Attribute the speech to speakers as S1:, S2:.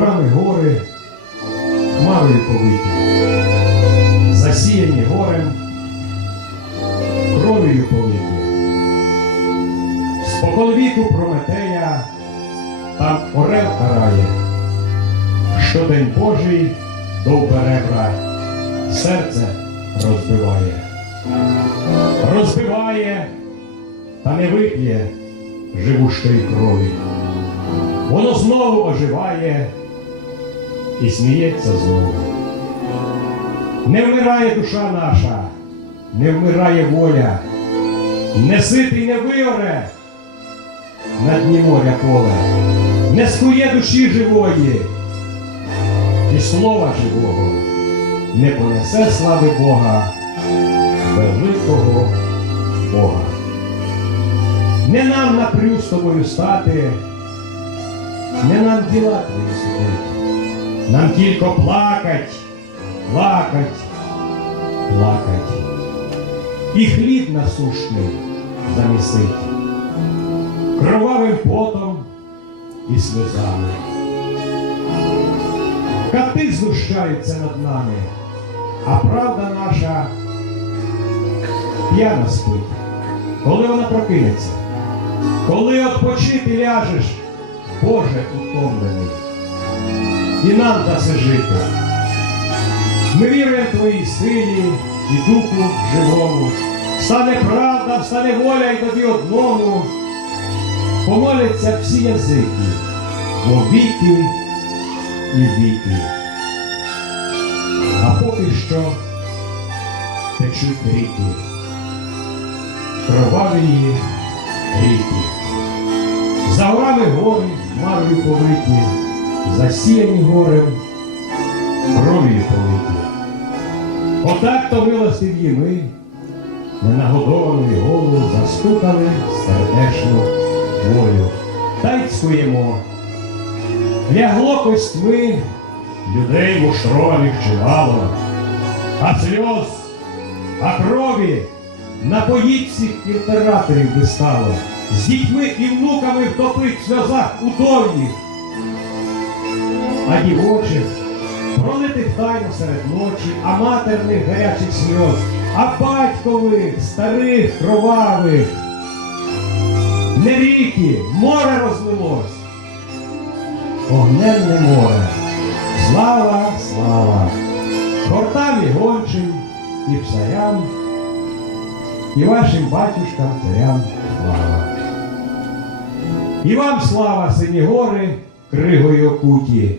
S1: горами гори, хмарою повиті, засіяні горем, кров'ю повиті. Спокон віку Прометея там орел карає, щодень Божий до беребра серце розбиває, розбиває та не вип'є живущої крові. Воно знову оживає і сміється знову. Не вмирає душа наша, не вмирає воля, не ситий не виоре на дні моря поле, не скує душі живої, і слова живого не понесе слави Бога, великого Бога. Не нам напрю з тобою стати, не нам діла твої судити, нам тільки плакать, плакать, плакать. І хліб насушний замісить кровавим потом і сльозами. Кати знущаються над нами, а правда наша п'яна спить, коли вона прокинеться, коли odpoчити ляжеш, Боже утомлений, і нам даси жити. Ми віруємо в Твоїй силі і Духу живому. Стане правда, стане воля і тобі одному. Помоляться всі язики, во віки і віки. А поки що течуть ріки, кроваві ріки. За горами гори, хмарою повиті, засіяні горем, кров'ю политі. Отак то милостиві ми, ненагодованої голову застукали сердешну волю. Та й цкуємо. Лягло костьми, людей муштрованих чимало, а сльоз, а крові напоїть всіх імператорів би стало, з дітьми і внуками втопить в сльозах удовніх, а дівочих пролитих тайно серед ночі, а матерних гарячих сльоз, а батькових, старих, кровавих. Не ріки, море розлилось. Огненне море. Слава, слава! Хортам і гончим, і псарям, і вашим батюшкам царям слава. І вам слава, сині гори, кригою окуті,